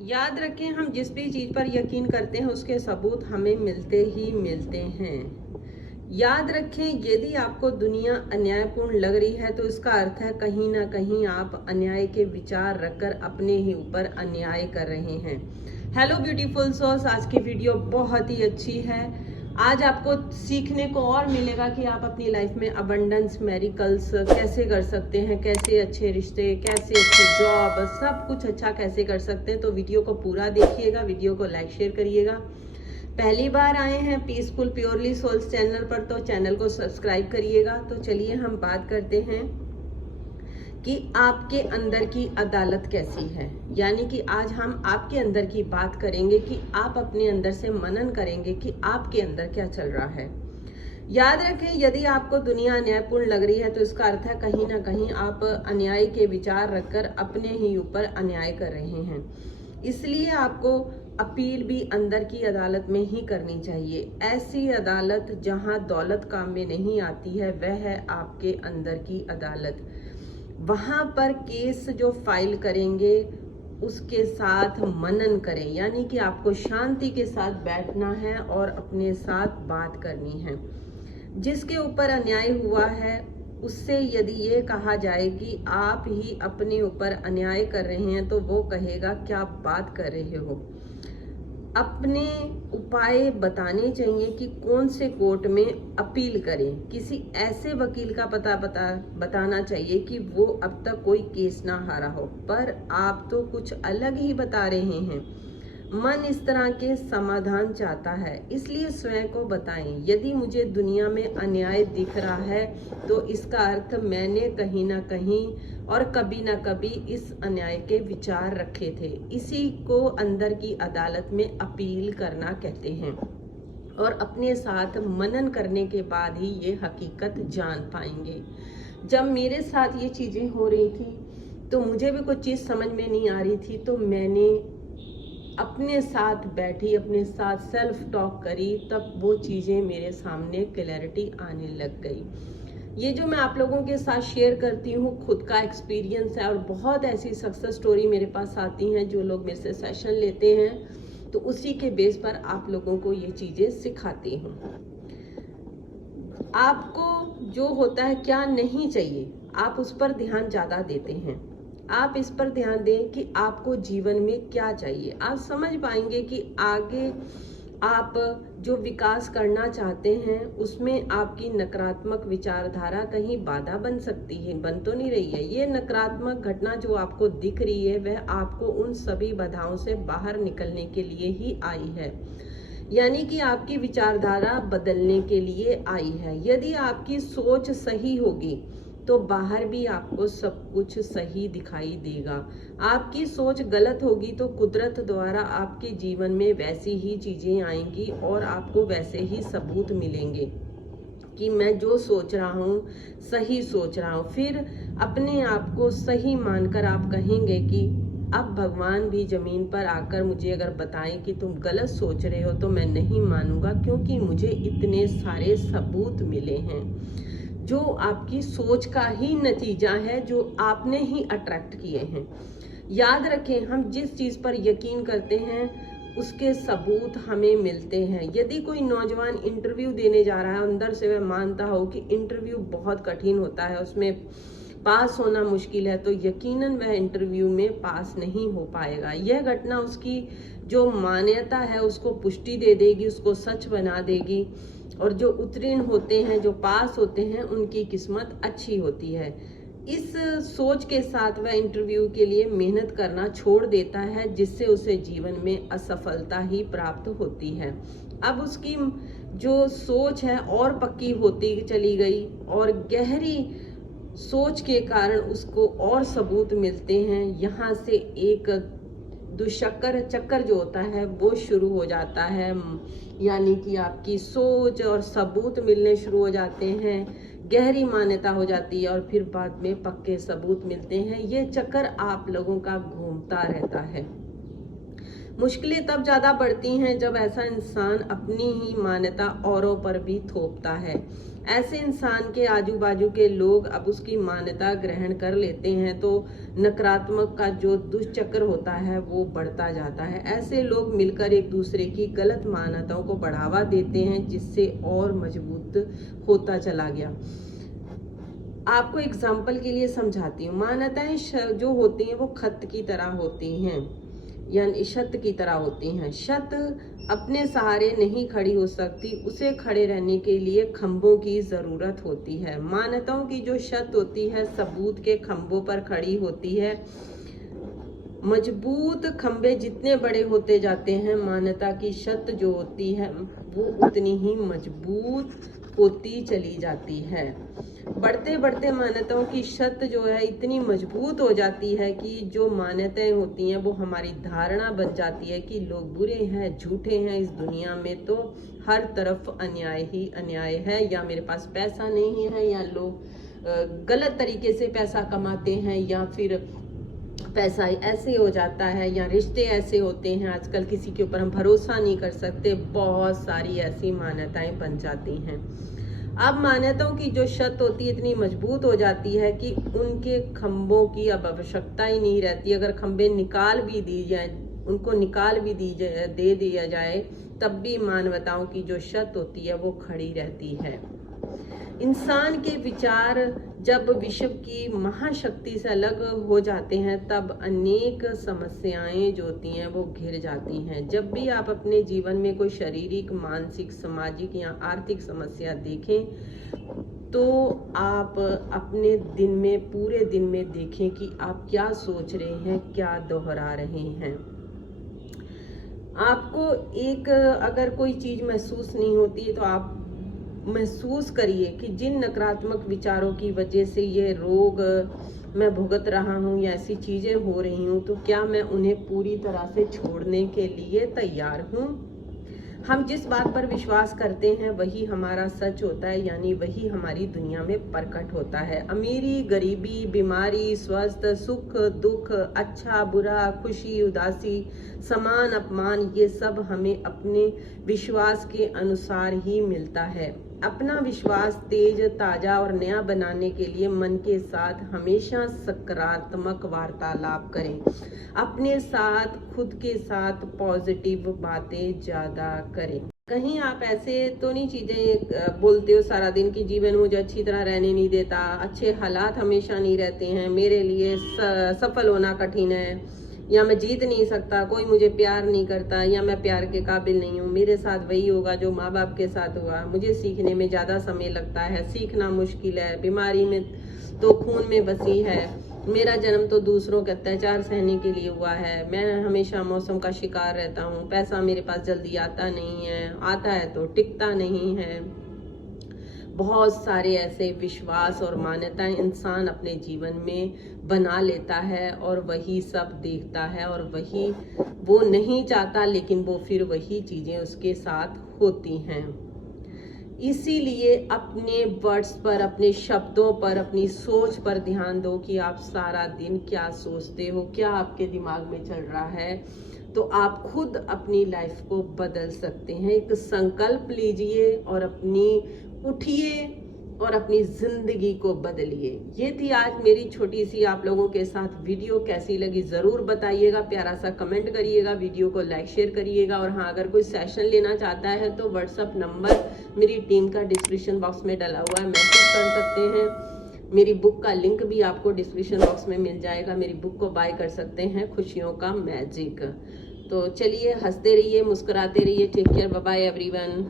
याद रखें, हम जिस भी चीज़ पर यकीन करते हैं उसके सबूत हमें मिलते ही मिलते हैं। याद रखें, यदि आपको दुनिया अन्यायपूर्ण लग रही है तो इसका अर्थ है कहीं ना कहीं आप अन्याय के विचार रखकर अपने ही ऊपर अन्याय कर रहे हैं। हेलो ब्यूटीफुल सोल्स, आज की वीडियो बहुत ही अच्छी है। आज आपको सीखने को और मिलेगा कि आप अपनी लाइफ में अबंडेंस मेरिकल्स कैसे कर सकते हैं, कैसे अच्छे रिश्ते, कैसे अच्छी जॉब, सब कुछ अच्छा कैसे कर सकते हैं। तो वीडियो को पूरा देखिएगा, वीडियो को लाइक शेयर करिएगा। पहली बार आए हैं पीसफुल प्योरली सोल्स चैनल पर तो चैनल को सब्सक्राइब करिएगा। तो चलिए हम बात करते हैं कि आपके अंदर की अदालत कैसी है। यानी कि आज हम आपके अंदर की बात करेंगे कि आप अपने अंदर से मनन करेंगे कि आपके अंदर क्या चल रहा है। याद रखें, यदि आपको दुनिया अन्यायपूर्ण लग रही है तो इसका अर्थ है कहीं ना कहीं आप अन्याय के विचार रखकर अपने ही ऊपर अन्याय कर रहे हैं। इसलिए आपको अपील भी अंदर की अदालत में ही करनी चाहिए। ऐसी अदालत जहां दौलत काम में नहीं आती है, वह है आपके अंदर की अदालत। वहां पर केस जो फाइल करेंगे उसके साथ मनन करें, यानी कि आपको शांति के साथ बैठना है और अपने साथ बात करनी है। जिसके ऊपर अन्याय हुआ है उससे यदि ये कहा जाए कि आप ही अपने ऊपर अन्याय कर रहे हैं तो वो कहेगा क्या बात कर रहे हो। अपने उपाय बताने चाहिए कि कौन से कोर्ट में अपील करें। किसी ऐसे वकील का बताना चाहिए कि वो अब तक कोई केस ना हारा हो। पर आप तो कुछ अलग ही बता रहे हैं। मन इस तरह के समाधान चाहता है, इसलिए स्वयं को बताएं। यदि मुझे दुनिया में अन्याय दिख रहा है तो इसका अर्थ मैंने कहीं ना कहीं और कभी ना कभी इस अन्याय के विचार रखे थे। इसी को अंदर की अदालत में अपील करना कहते हैं। और अपने साथ मनन करने के बाद ही ये हकीकत जान पाएंगे। जब मेरे साथ ये चीज़ें हो रही थी तो मुझे भी कुछ चीज़ समझ में नहीं आ रही थी, तो मैंने अपने साथ बैठी, अपने साथ सेल्फ टॉक करी, तब वो चीज़ें मेरे सामने क्लैरिटी आने लग गई। ये जो मैं आप लोगों के साथ शेयर करती हूँ खुद का एक्सपीरियंस है, और बहुत ऐसी सक्सेस स्टोरी मेरे पास आती हैं जो लोग मेरे से सेशन लेते हैं, तो उसी के बेस पर आप लोगों को ये चीज़ें सिखाती हूँ। आपको जो होता है क्या नहीं चाहिए, आप उस पर ध्यान ज़्यादा देते हैं। आप इस पर ध्यान दें कि आपको जीवन में क्या चाहिए। आप समझ पाएंगे कि आगे आप जो विकास करना चाहते हैं उसमें आपकी नकारात्मक विचारधारा कहीं बाधा बन सकती है, बन तो नहीं रही है। ये नकारात्मक घटना जो आपको दिख रही है वह आपको उन सभी बाधाओं से बाहर निकलने के लिए ही आई है, यानी कि आपकी विचारधारा बदलने के लिए आई है। यदि आपकी सोच सही होगी तो बाहर भी आपको सब कुछ सही दिखाई देगा। आपकी सोच गलत होगी तो कुदरत द्वारा आपके जीवन में वैसी ही चीजें आएंगी और आपको वैसे ही सबूत मिलेंगे कि मैं जो सोच रहा हूँ सही सोच रहा हूँ। फिर अपने आप को सही मानकर आप कहेंगे कि अब भगवान भी जमीन पर आकर मुझे अगर बताएं कि तुम गलत सोच रहे हो तो मैं नहीं मानूंगा, क्योंकि मुझे इतने सारे सबूत मिले हैं जो आपकी सोच का ही नतीजा है, जो आपने ही अट्रैक्ट किए हैं। याद रखें, हम जिस चीज़ पर यकीन करते हैं उसके सबूत हमें मिलते हैं। यदि कोई नौजवान इंटरव्यू देने जा रहा है, अंदर से वह मानता हो कि इंटरव्यू बहुत कठिन होता है, उसमें पास होना मुश्किल है, तो यकीनन वह इंटरव्यू में पास नहीं हो पाएगा। यह घटना उसकी जो मान्यता है उसको पुष्टि दे देगी, उसको सच बना देगी। और जो उत्तीर्ण होते हैं, जो पास होते हैं, उनकी किस्मत अच्छी होती है। इस सोच के साथ वह इंटरव्यू के लिए मेहनत करना छोड़ देता है, जिससे उसे जीवन में असफलता ही प्राप्त होती है। अब उसकी जो सोच है और पक्की होती चली गई और गहरी सोच के कारण उसको और सबूत मिलते हैं। यहाँ से एक दुष्चक्र चक्कर जो होता है वो शुरू हो जाता है, यानी कि आपकी सोच और सबूत मिलने शुरू हो जाते हैं, गहरी मान्यता हो जाती है और फिर बाद में पक्के सबूत मिलते हैं। ये चक्कर आप लोगों का घूमता रहता है। मुश्किलें तब ज़्यादा बढ़ती हैं जब ऐसा इंसान अपनी ही मान्यता औरों पर भी थोपता है। ऐसे इंसान के आजू बाजू के लोग अब उसकी मान्यता ग्रहण कर लेते हैं तो नकारात्मक का जो दुष्चक्र होता है वो बढ़ता जाता है। ऐसे लोग मिलकर एक दूसरे की गलत मान्यताओं को बढ़ावा देते हैं जिससे और मजबूत होता चला गया। आपको एग्जाम्पल के लिए समझाती हूँ। मान्यताएं जो होती हैं वो खत की तरह होती हैं, यानी छत की तरह होती हैं। छत अपने सहारे नहीं खड़ी हो सकती, उसे खड़े रहने के लिए खंभों की जरूरत होती है। मान्यताओं की जो छत होती है सबूत के खंभों पर खड़ी होती है। मजबूत खंभे जितने बड़े होते जाते हैं, मान्यता की छत जो होती है वो उतनी ही मजबूत होती चली जाती है। बढ़ते बढ़ते मान्यताओं की छत जो है इतनी मजबूत हो जाती है कि जो मान्यताएं होती हैं वो हमारी धारणा बन जाती है कि लोग बुरे हैं, झूठे हैं, इस दुनिया में तो हर तरफ अन्याय ही अन्याय है, या मेरे पास पैसा नहीं है, या लोग गलत तरीके से पैसा कमाते हैं, या फिर पैसा ऐसे हो जाता है, या रिश्ते ऐसे होते हैं, आजकल किसी के ऊपर हम भरोसा नहीं कर सकते। बहुत सारी ऐसी मान्यताएं बन जाती हैं। अब मान्यताओं की जो छत होती है इतनी मजबूत हो जाती है कि उनके खंभों की अब आवश्यकता ही नहीं रहती। अगर खंभे निकाल भी दी जाए, उनको निकाल भी दे दिया जाए, तब भी मानवताओं की जो छत होती है वो खड़ी रहती है। इंसान के विचार जब विश्व की महाशक्ति से अलग हो जाते हैं तब अनेक समस्याएं जो होती हैं वो घिर जाती हैं। जब भी आप अपने जीवन में कोई शारीरिक, मानसिक, सामाजिक या आर्थिक समस्या देखें तो आप अपने दिन में, पूरे दिन में देखें कि आप क्या सोच रहे हैं, क्या दोहरा रहे हैं। आपको एक अगर कोई चीज महसूस नहीं होती है तो आप महसूस करिए कि जिन नकारात्मक विचारों की वजह से ये रोग मैं भुगत रहा हूँ या ऐसी चीजें हो रही हूँ, तो क्या मैं उन्हें पूरी तरह से छोड़ने के लिए तैयार हूँ। हम जिस बात पर विश्वास करते हैं वही हमारा सच होता है, यानी वही हमारी दुनिया में प्रकट होता है। अमीरी, गरीबी, बीमारी, स्वस्थ, सुख, दुख, अच्छा, बुरा, खुशी, उदासी, सम्मान, अपमान, ये सब हमें अपने विश्वास के अनुसार ही मिलता है। अपना विश्वास तेज, ताजा और नया बनाने के लिए मन के साथ हमेशा सकारात्मक वार्तालाप करें। अपने साथ, खुद के साथ पॉजिटिव बातें ज्यादा करें। कहीं आप ऐसे तो नहीं चीजें बोलते हो सारा दिन कि जीवन मुझे अच्छी तरह रहने नहीं देता, अच्छे हालात हमेशा नहीं रहते हैं, मेरे लिए सफल होना कठिन है, या मैं जीत नहीं सकता, कोई मुझे प्यार नहीं करता, या मैं प्यार के काबिल नहीं हूँ, मेरे साथ वही होगा जो माँ बाप के साथ हुआ, मुझे सीखने में ज़्यादा समय लगता है, सीखना मुश्किल है, बीमारी में तो खून में बसी है, मेरा जन्म तो दूसरों के अत्याचार सहने के लिए हुआ है, मैं हमेशा मौसम का शिकार रहता हूँ, पैसा मेरे पास जल्दी आता नहीं है, आता है तो टिकता नहीं है। बहुत सारे ऐसे विश्वास और मान्यताएं इंसान अपने जीवन में बना लेता है और वही सब देखता है और वही वो नहीं चाहता, लेकिन वो फिर वही चीजें उसके साथ होती हैं। इसीलिए अपने वर्ड्स पर, अपने शब्दों पर, अपनी सोच पर ध्यान दो कि आप सारा दिन क्या सोचते हो, क्या आपके दिमाग में चल रहा है, तो आप खुद अपनी लाइफ को बदल सकते हैं। एक संकल्प लीजिए और उठिए और अपनी जिंदगी को बदलिए। ये थी आज मेरी छोटी सी आप लोगों के साथ वीडियो। कैसी लगी जरूर बताइएगा, प्यारा सा कमेंट करिएगा, वीडियो को लाइक शेयर करिएगा। और हाँ, अगर कोई सेशन लेना चाहता है तो व्हाट्सएप नंबर मेरी टीम का डिस्क्रिप्शन बॉक्स में डला हुआ है, मैसेज कर सकते हैं। मेरी बुक का लिंक भी आपको डिस्क्रिप्शन बॉक्स में मिल जाएगा, मेरी बुक को बाय कर सकते हैं, खुशियों का मैजिक। तो चलिए, हंसते रहिए, मुस्कुराते रहिए। Take care, bye bye everyone.